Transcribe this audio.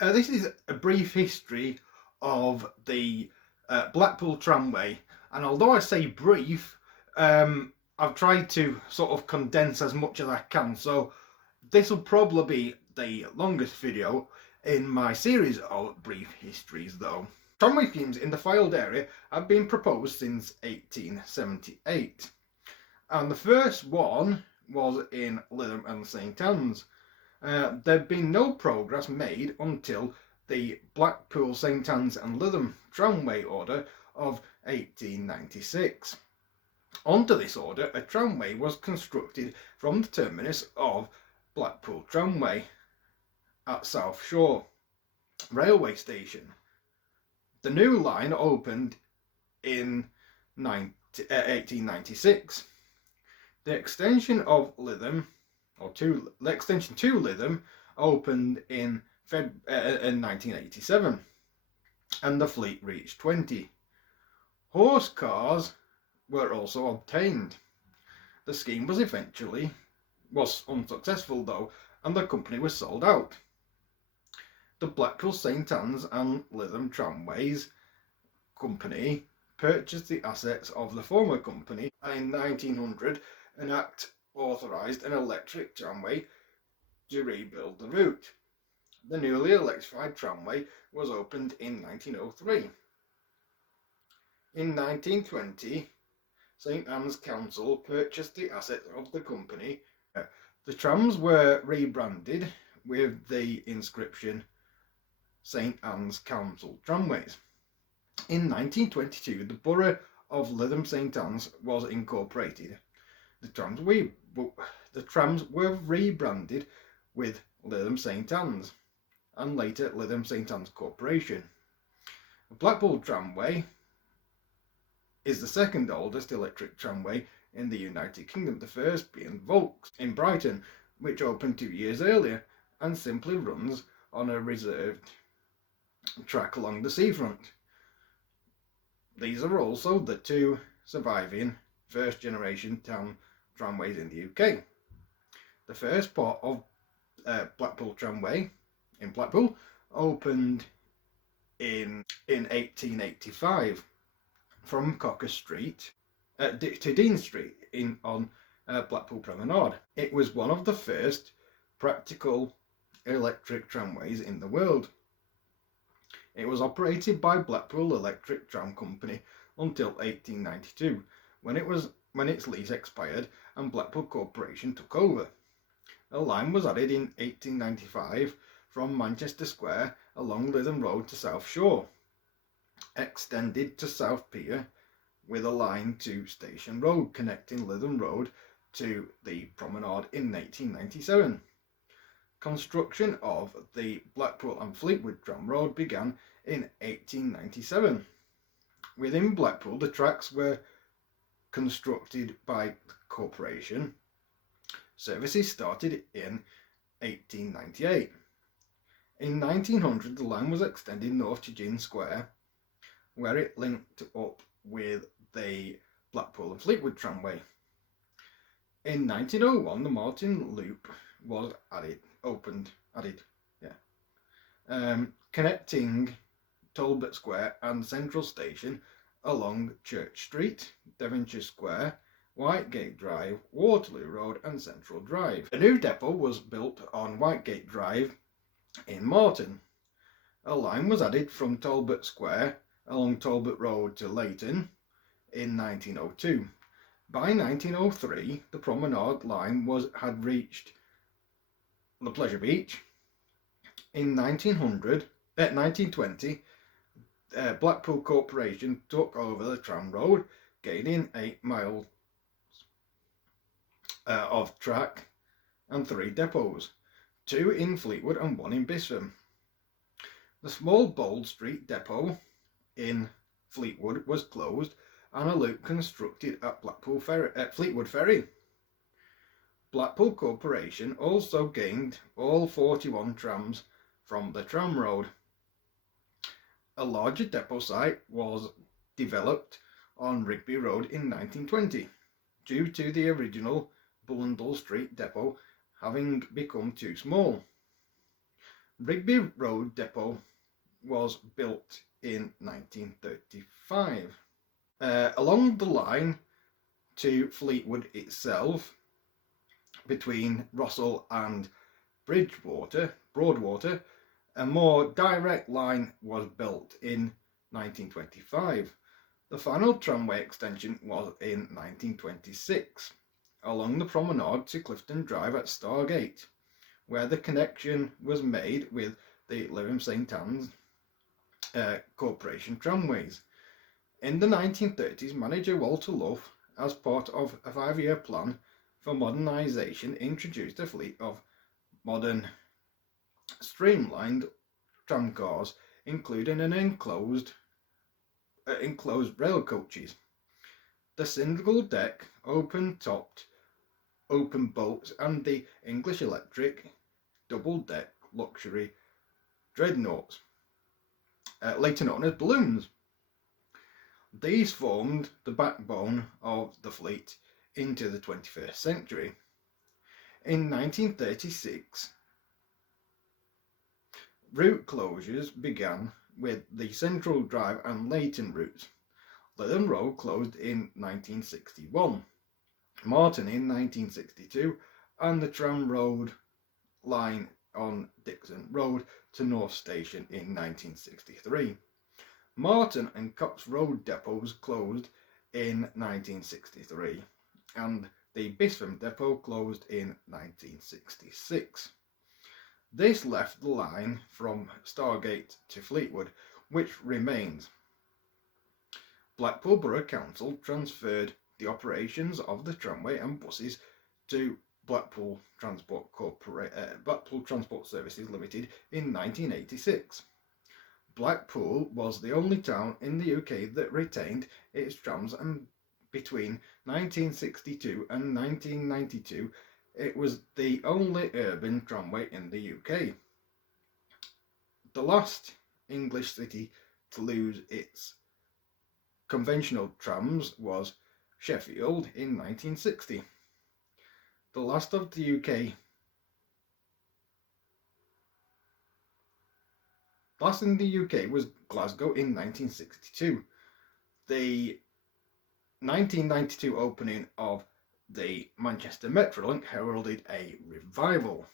This is a brief history of the Blackpool Tramway, and although I say brief, I've tried to sort of condense as much as I can. So this will probably be the longest video in my series of brief histories, though. Tramway schemes in the Fylde area have been proposed since 1878, and the first one was in Lytham and St Anne's. There'd been no progress made until the Blackpool, St Anne's and Lytham Tramway Order of 1896. Under this order, a tramway was constructed from the terminus of Blackpool Tramway at South Shore railway station. The new line opened in 1896. The extension of Lytham the extension to Lytham opened in 1987, and the fleet reached 20. Horse cars were also obtained. The scheme was unsuccessful though, and the company was sold out. The Blackpool, St Anne's and Lytham Tramways Company purchased the assets of the former company, and in 1900 an act authorised an electric tramway to rebuild the route. The newly electrified tramway was opened in 1903. In 1920, St Anne's Council purchased the assets of the company. The trams were rebranded with the inscription St Anne's Council Tramways. In 1922, the borough of Lytham St Anne's was incorporated. The trams were rebranded with Lytham St Anne's and later Lytham St Anne's Corporation. The Blackpool Tramway is the second oldest electric tramway in the United Kingdom, the first being Vaux in Brighton, which opened 2 years earlier and simply runs on a reserved track along the seafront. These are also the two surviving first generation tramways in the UK. The first part of Blackpool Tramway in Blackpool opened in 1885 from Cocker Street to Dean Street on Blackpool Promenade. It was one of the first practical electric tramways in the world. It was operated by Blackpool Electric Tram Company until 1892, when its lease expired and Blackpool Corporation took over. A line was added in 1895 from Manchester Square along Lytham Road to South Shore, extended to South Pier with a line to Station Road connecting Lytham Road to the promenade in 1897. Construction of the Blackpool and Fleetwood Tram Road began in 1897. Within Blackpool, the tracks were constructed by the corporation. Services started in 1898. In 1900, the line was extended north to Gin Square, where it linked up with the Blackpool and Fleetwood Tramway. In 1901, the Martin Loop was connecting Talbot Square and Central Station along Church Street, Devonshire Square, Whitegate Drive, Waterloo Road and Central Drive. A new depot was built on Whitegate Drive in Martin. A line was added from Talbot Square along Talbot Road to Leighton in 1902. By 1903, the promenade line had reached the Pleasure Beach. In 1920, Blackpool Corporation took over the tram road, gaining 8 miles of track and 3 depots, 2 in Fleetwood and 1 in Bispham. The small Bold Street depot in Fleetwood was closed and a loop constructed at Fleetwood Ferry. Blackpool Corporation also gained all 41 trams from the tram road. A larger depot site was developed on Rigby Road in 1920, due to the original Blundell Street depot having become too small. Rigby Road Depot was built in 1935. Along the line to Fleetwood itself, between Rossall and Broadwater, a more direct line was built in 1925. The final tramway extension was in 1926, along the promenade to Clifton Drive at Stargate, where the connection was made with the Lytham St Anne's Corporation Tramways. In the 1930s, manager Walter Luff, as part of a 5-year plan for modernisation, introduced a fleet of modern, streamlined tramcars, including an enclosed rail coaches. The single deck, open topped, open boats, and the English Electric double deck luxury dreadnoughts, later known as balloons. These formed the backbone of the fleet into the 21st century. In 1936, route closures began with the Central Drive and Leighton routes. Lytham Road closed in 1961, Marton in 1962, and the Tram Road line on Dixon Road to North Station in 1963. Marton and Cox Road depots closed in 1963, and the Bispham depot closed in 1966. This left the line from Stargate to Fleetwood, which remains. Blackpool Borough Council transferred the operations of the tramway and buses to Blackpool Transport Services Limited in 1986. Blackpool was the only town in the UK that retained its trams, and between 1962 and 1992 it was the only urban tramway in the UK. The last English city to lose its conventional trams was Sheffield in 1960. The last of the UK Last in the UK was Glasgow in 1962. The 1992 opening of the Manchester Metrolink heralded a revival.